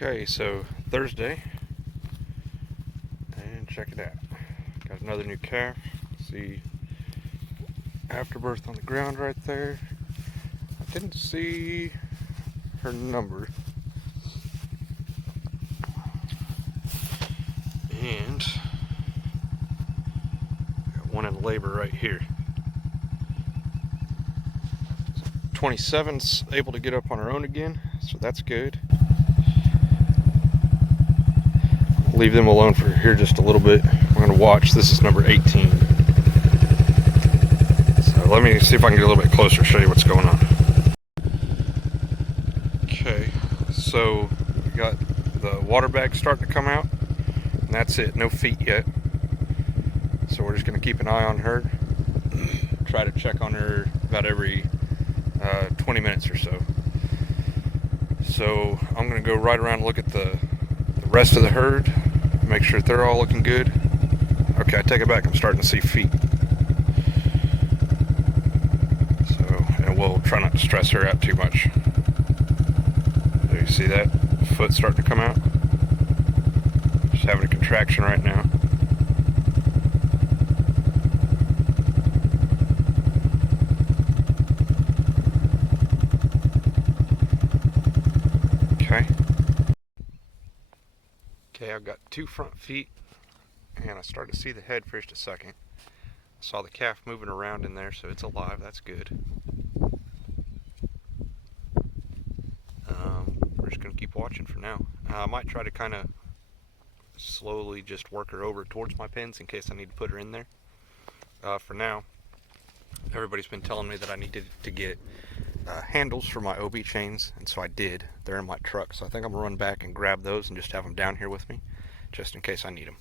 Okay, so Thursday, and check it out. Got another new calf. See afterbirth on the ground right there. I didn't see her number. And got one in labor right here. 27's able to get up on her own again, so that's good. Leave them alone for here just a little bit. We're going to watch. This is number 18. So let me see if I can get a little bit closer, show you what's going on. Okay, so we got the water bag starting to come out, and that's it. No feet yet. So we're just going to keep an eye on her. Try to check on her about every 20 minutes or so. So I'm going to go right around and look at the rest of the herd, make sure they're all looking good. Okay, I take it back. I'm starting to see feet. So, and we'll try not to stress her out too much. Do you see that foot starting to come out? She's having a contraction right now. Okay, I've got two front feet, and I started to see the head for just a second. I saw the calf moving around in there, so it's alive. That's good. We're just going to keep watching for now. I might try to kind of slowly just work her over towards my pins in case I need to put her in there. For now, everybody's been telling me that I needed to get handles for my OB chains, and so I did. They're in my truck, so I think I'm gonna run back and grab those and just have them down here with me, just in case I need them.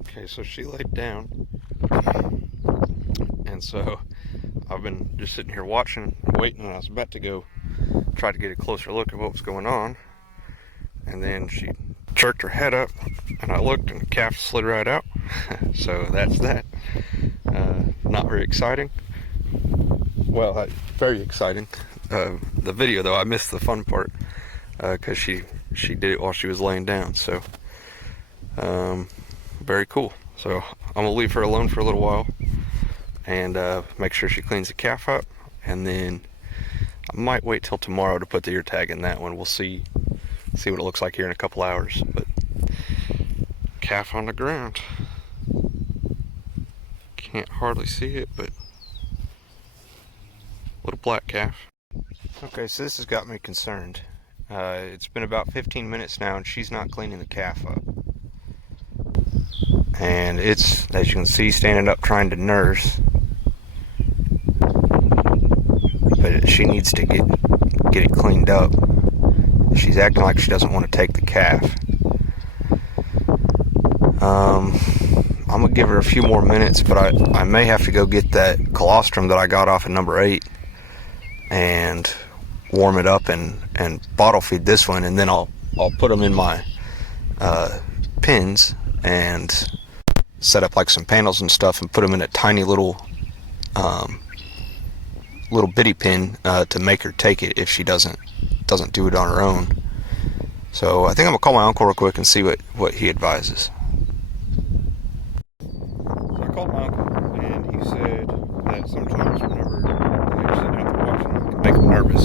Okay, so she laid down, and so I've been just sitting here watching, waiting, and I was about to go try to get a closer look at what was going on, and then she jerked her head up, and I looked, and the calf slid right out. So that's that. Not very exciting. Well, very exciting. The video, though, I missed the fun part because she did it while she was laying down. So very cool. So I'm gonna leave her alone for a little while and make sure she cleans the calf up, and then I might wait till tomorrow to put the ear tag in that one. We'll see what it looks like here in a couple hours. But calf on the ground. Can't hardly see it, but little black calf. Okay, so this has got me concerned. It's been about 15 minutes now, and she's not cleaning the calf up. And it's, as you can see, standing up trying to nurse. But she needs to get it cleaned up. She's acting like she doesn't want to take the calf. I'm going to give her a few more minutes, but I may have to go get that colostrum that I got off of number 8 and warm it up and bottle feed this one, and then I'll put them in my pins and set up like some panels and stuff and put them in a tiny little bitty pin to make her take it if she doesn't do it on her own. So I think I'm going to call my uncle real quick and see what he advises. So I called my uncle, and he said that sometimes whenever you're sitting out there watching, it can make them nervous.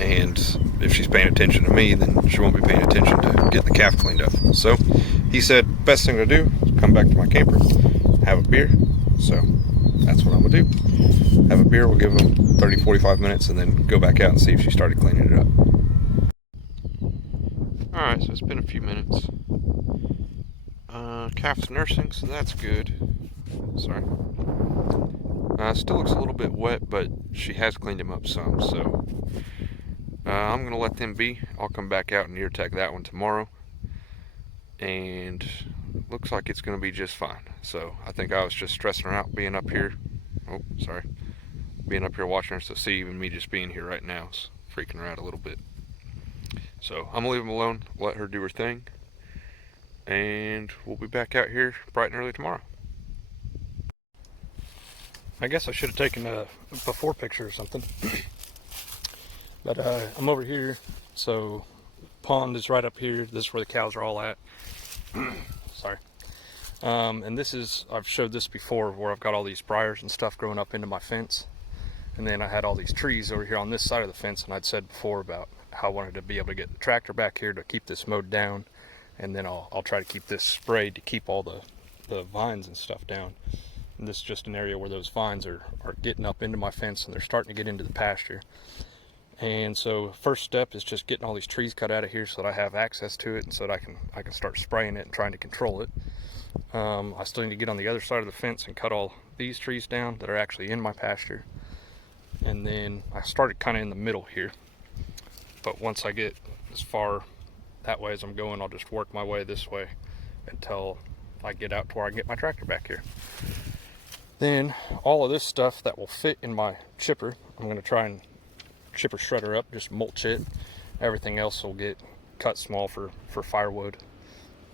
And if she's paying attention to me, then she won't be paying attention to getting the calf cleaned up. So he said, best thing to do is come back to my camper, have a beer. So that's what I'm going to do. Have a beer, we'll give them 30-45 minutes, and then go back out and see if she started cleaning it up. Alright, so it's been a few minutes. Calf's nursing, so that's good. Sorry. Still looks a little bit wet, but she has cleaned him up some, so I'm going to let them be. I'll come back out and ear tag that one tomorrow. And looks like it's going to be just fine. So I think I was just stressing her out being up here. Oh, sorry. Being up here watching her, so see, even me just being here right now is freaking her out a little bit. So I'm going to leave them alone, let her do her thing. And we'll be back out here bright and early tomorrow. I guess I should have taken a before picture or something. But I'm over here, so pond is right up here. This is where the cows are all at. Sorry. And this is, I've showed this before, where I've got all these briars and stuff growing up into my fence. And then I had all these trees over here on this side of the fence, and I'd said before about how I wanted to be able to get the tractor back here to keep this mowed down. And then I'll try to keep this sprayed to keep all the vines and stuff down. And this is just an area where those vines are getting up into my fence, and they're starting to get into the pasture. And so first step is just getting all these trees cut out of here so that I have access to it, and so that I can start spraying it and trying to control it. I still need to get on the other side of the fence and cut all these trees down that are actually in my pasture. And then I started kind of in the middle here, but once I get as far that way as I'm going, I'll just work my way this way until I get out to where I can get my tractor back here. Then all of this stuff that will fit in my chipper, I'm going to try and chipper shredder up, just mulch it. Everything else will get cut small for firewood.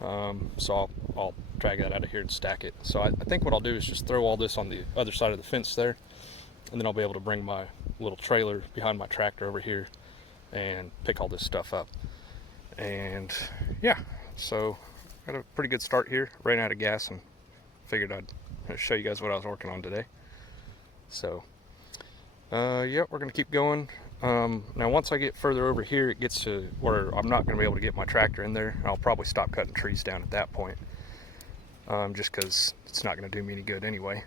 So I'll drag that out of here and stack it. So I think what I'll do is just throw all this on the other side of the fence there, and then I'll be able to bring my little trailer behind my tractor over here and pick all this stuff up. And yeah, so got a pretty good start here. Ran out of gas and figured I'd show you guys what I was working on today. So yeah, we're gonna keep going. Now once I get further over here, it gets to where I'm not going to be able to get my tractor in there. I'll probably stop cutting trees down at that point, just because it's not going to do me any good anyway.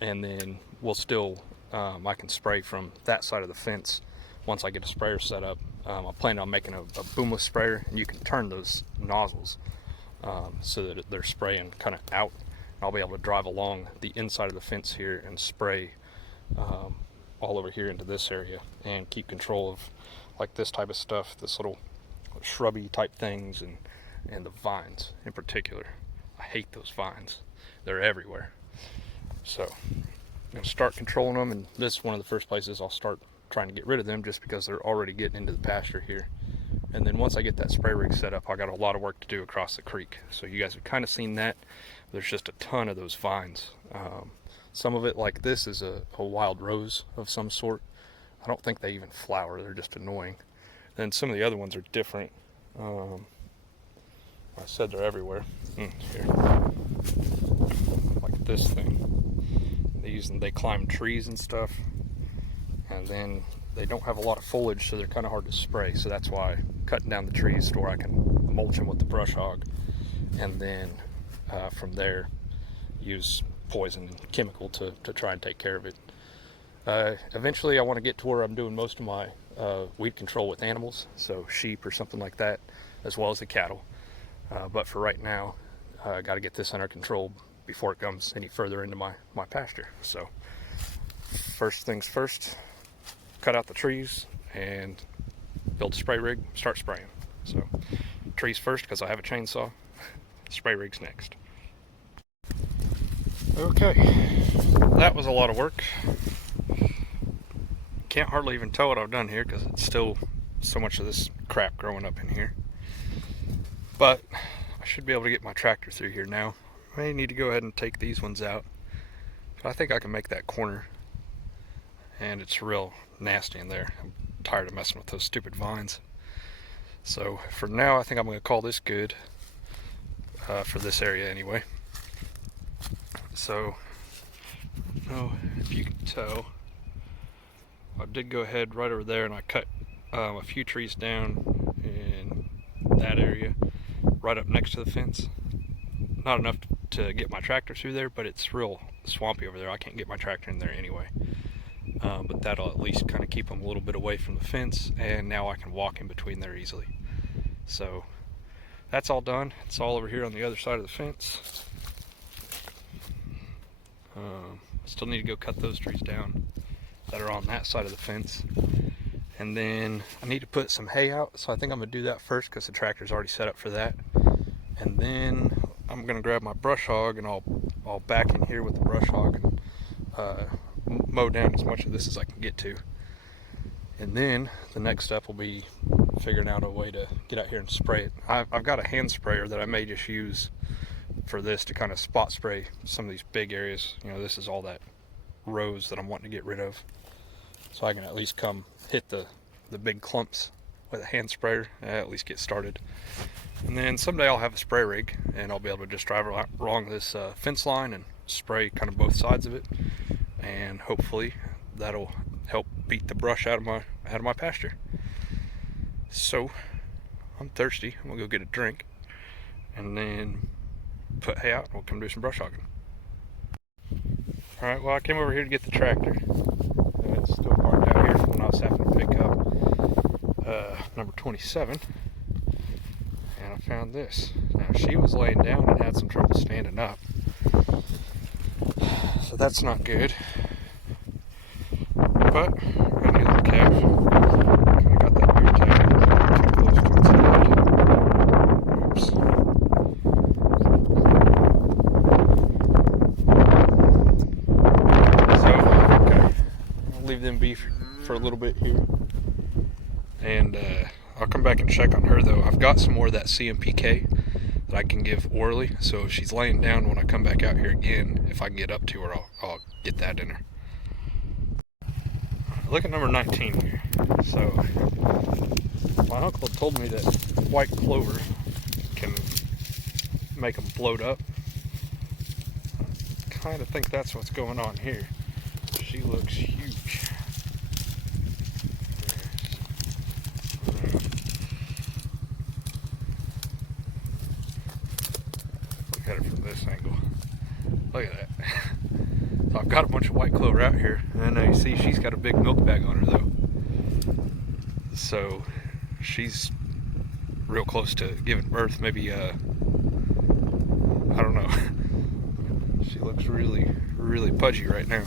And then we'll still, I can spray from that side of the fence once I get a sprayer set up. I'm planning on making a boomless sprayer, and you can turn those nozzles so that they're spraying kind of out. I'll be able to drive along the inside of the fence here and spray all over here into this area and keep control of like this type of stuff, this little shrubby type things, and the vines in particular. I hate those vines. They're everywhere. So I'm going to start controlling them, and this is one of the first places I'll start trying to get rid of them, just because they're already getting into the pasture here. And then once I get that spray rig set up, I got a lot of work to do across the creek. So you guys have kind of seen that. There's just a ton of those vines. Some of it, like this, is a wild rose of some sort. I don't think they even flower. They're just annoying. Then some of the other ones are different. I said they're everywhere. Here, like this thing. They climb trees and stuff, and then they don't have a lot of foliage, so they're kind of hard to spray. So that's why cutting down the trees to where I can mulch them with the brush hog, and then from there use poison and chemical to try and take care of it. Eventually I want to get to where I'm doing most of my weed control with animals, so sheep or something like that, as well as the cattle. But for right now, I got to get this under control before it comes any further into my pasture. So first things first, cut out the trees and build a spray rig, start spraying. So trees first because I have a chainsaw, spray rig's next. Okay, that was a lot of work. Can't hardly even tell what I've done here because it's still so much of this crap growing up in here. But I should be able to get my tractor through here now. I may need to go ahead and take these ones out, but I think I can make that corner. And it's real nasty in there. I'm tired of messing with those stupid vines. So for now, I think I'm going to call this good for this area anyway. So, if you can tell, I did go ahead right over there and I cut a few trees down in that area right up next to the fence. Not enough to get my tractor through there, but it's real swampy over there. I can't get my tractor in there anyway. But that'll at least kind of keep them a little bit away from the fence, and now I can walk in between there easily. So that's all done. It's all over here on the other side of the fence. Still need to go cut those trees down that are on that side of the fence, and then I need to put some hay out, so I think I'm gonna do that first because the tractor's already set up for that. And then I'm gonna grab my brush hog and I'll back in here with the brush hog and mow down as much of this as I can get to. And then the next step will be figuring out a way to get out here and spray it. I've got a hand sprayer that I may just use for this to kind of spot spray some of these big areas. You know, this is all that rose that I'm wanting to get rid of, so I can at least come hit the the big clumps with a hand sprayer, at least get started. And then someday I'll have a spray rig, and I'll be able to just drive along this fence line and spray kind of both sides of it, and hopefully that'll help beat the brush out of my pasture. So I'm thirsty. I'm gonna go get a drink, and then put hay out, and we'll come do some brush hogging. All right. Well, I came over here to get the tractor. It's still parked out here from when I was having to pick up number 27. And I found this. Now, she was laying down and had some trouble standing up, so that's not good. But got a new little calf. Kind of got that weird tag too close to its head. Oops. So, okay, I'll leave them be for a little bit here, and I'll come back and check on her though. I've got some more of that CMPK that I can give orally, so if she's laying down when I come back out here again, if I can get up to her, I'll get that in her. Look at number 19 here. So, my uncle told me that white clover can make them bloat up. I kind of think that's what's going on here. She looks huge. Look at it from this angle. Look at that. So I've got a bunch of white clover out here, and you see she's got a big milk bag on her though. So she's real close to giving birth. Maybe I don't know. She looks really, really pudgy right now.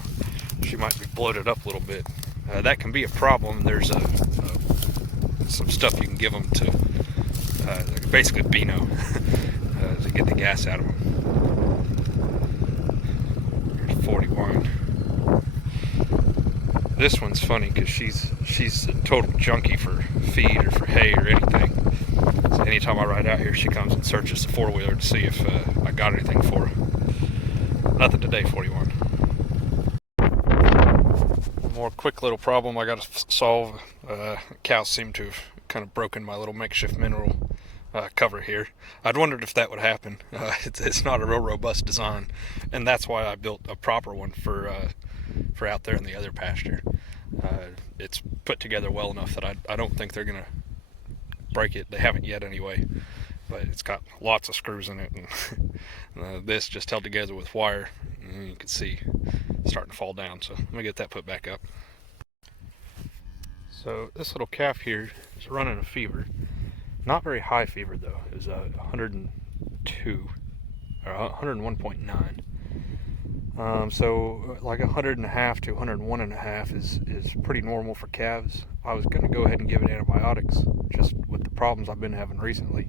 She might be bloated up a little bit. That can be a problem. There's some stuff you can give them to basically Beano to get the gas out of them. 41. This one's funny because she's a total junkie for feed or for hay or anything. So anytime I ride out here, she comes and searches the four-wheeler to see if I got anything for her. Nothing today, 41. One more quick little problem I got to solve. Cows seem to have kind of broken my little makeshift mineral cover here. I'd wondered if that would happen. It's not a real robust design, and that's why I built a proper one for out there in the other pasture. It's put together well enough that I don't think they're gonna break it. They haven't yet anyway, but it's got lots of screws in it, and this just held together with wire, and you can see it's starting to fall down. So let me get that put back up. So this little calf here is running a fever. Not very high fever though. It was 102 or 101.9. So like 100.5 to 101.5 is pretty normal for calves. I was going to go ahead and give it antibiotics, just with the problems I've been having recently.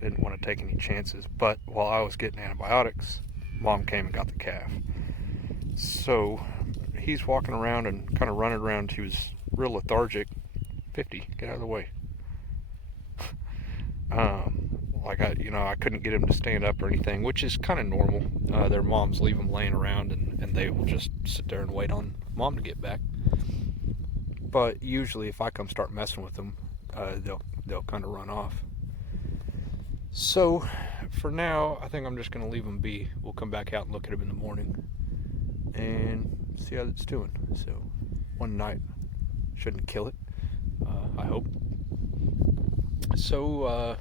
Didn't want to take any chances, but while I was getting antibiotics, Mom came and got the calf. So he's walking around and kind of running around. He was real lethargic. 50, get out of the way. I couldn't get him to stand up or anything, which is kind of normal. Their moms leave them laying around, and they will just sit there and wait on Mom to get back. But usually, if I come start messing with them, they'll kind of run off. So for now, I think I'm just going to leave them be. We'll come back out and look at them in the morning and see how it's doing. So one night shouldn't kill it, I hope. So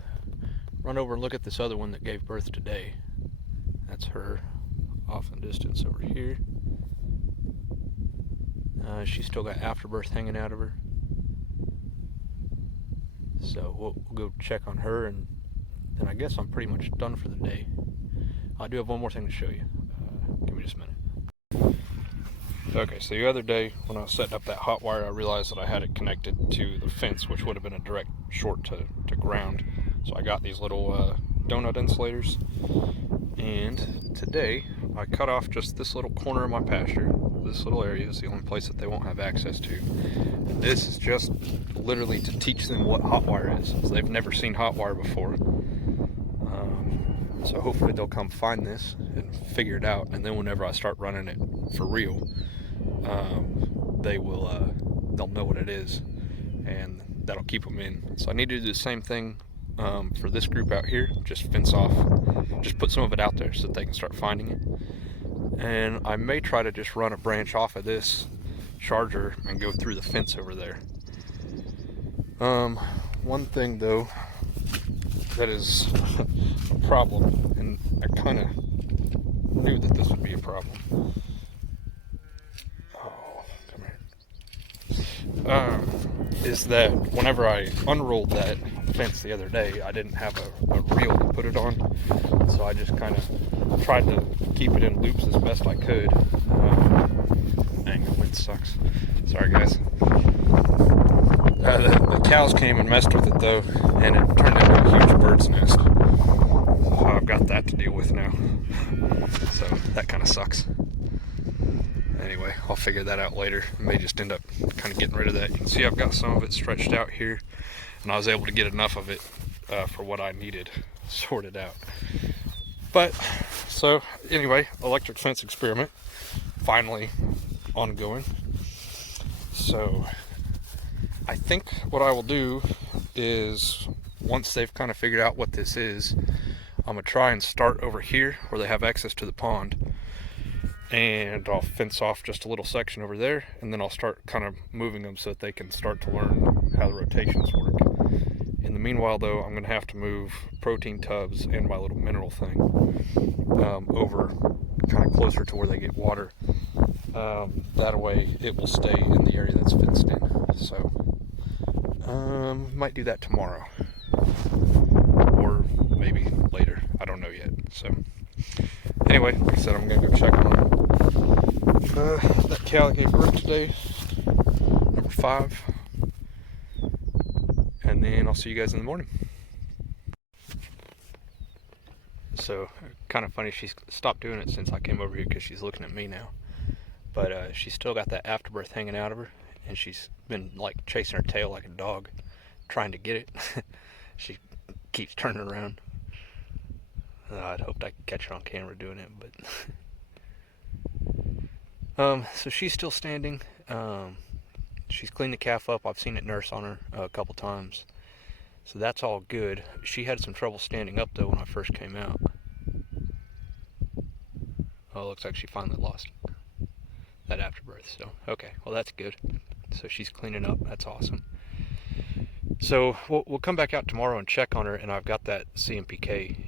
run over and look at this other one that gave birth today. That's her off in the distance over here. She's still got afterbirth hanging out of her. So we'll go check on her, and then I guess I'm pretty much done for the day. I do have one more thing to show you. Give me just a minute. Okay, so the other day when I was setting up that hot wire, I realized that I had it connected to the fence, which would have been a direct short to ground. So I got these little donut insulators, and today I cut off just this little corner of my pasture. This little area is the only place that they won't have access to. And this is just literally to teach them what hot wire is. So they've never seen hot wire before. So hopefully they'll come find this and figure it out, and then whenever I start running it for real, they'll know what it is, and that'll keep them in. So I need to do the same thing for this group out here. Just fence off, just put some of it out there so that they can start finding it. And I may try to just run a branch off of this charger and go through the fence over there. One thing though that is a problem, and I kind of knew that this would be a problem. Oh, come here. Is that whenever I unrolled that fence the other day, I didn't have a reel to put it on, so I just kind of tried to keep it in loops as best I could. Dang, the wind sucks. Sorry, guys. The cows came and messed with it though, and it turned into a huge bird's nest. So I've got that to deal with now. So that kind of sucks. Anyway, I'll figure that out later. I may just end up kind of getting rid of that. You can see I've got some of it stretched out here, and I was able to get enough of it for what I needed sorted out. But, so anyway, electric fence experiment finally ongoing. So I think what I will do is, once they've kind of figured out what this is, I'm going to try and start over here where they have access to the pond, and I'll fence off just a little section over there, and then I'll start kind of moving them so that they can start to learn how the rotations work. In the meanwhile though, I'm going to have to move protein tubs and my little mineral thing over kind of closer to where they get water. That way it will stay in the area that's fenced in. So might do that tomorrow, or maybe later. I don't know yet. So anyway, like I said, I'm gonna go check on that cow that gave birth today, number 5, and then I'll see you guys in the morning. So kind of funny, she's stopped doing it since I came over here because she's looking at me now. But she's still got that afterbirth hanging out of her, and she's been like chasing her tail like a dog, trying to get it. She keeps turning around. I'd hoped I could catch her on camera doing it, but so she's still standing. She's cleaned the calf up. I've seen it nurse on her a couple times, so that's all good. She had some trouble standing up though when I first came out. Oh, it looks like she finally lost that afterbirth. So okay, well that's good. So she's cleaning up. That's awesome. So we'll come back out tomorrow and check on her, and I've got that CMPK.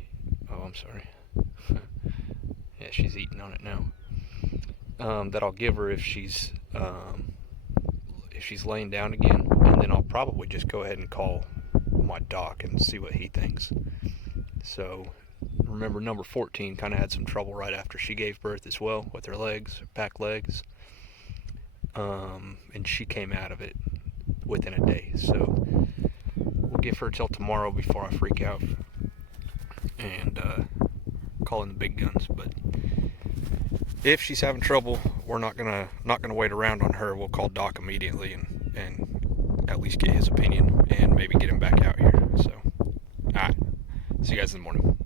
Oh, I'm sorry. Yeah, she's eating on it now. That I'll give her if she's laying down again, and then I'll probably just go ahead and call my doc and see what he thinks. So remember, number 14 kind of had some trouble right after she gave birth as well with her legs, her back legs, and she came out of it within a day. So we'll give her till tomorrow before I freak out and call in the big guns. But if she's having trouble, we're not gonna wait around on her. We'll call Doc immediately and at least get his opinion and maybe get him back out here. So, alright, see you guys in the morning.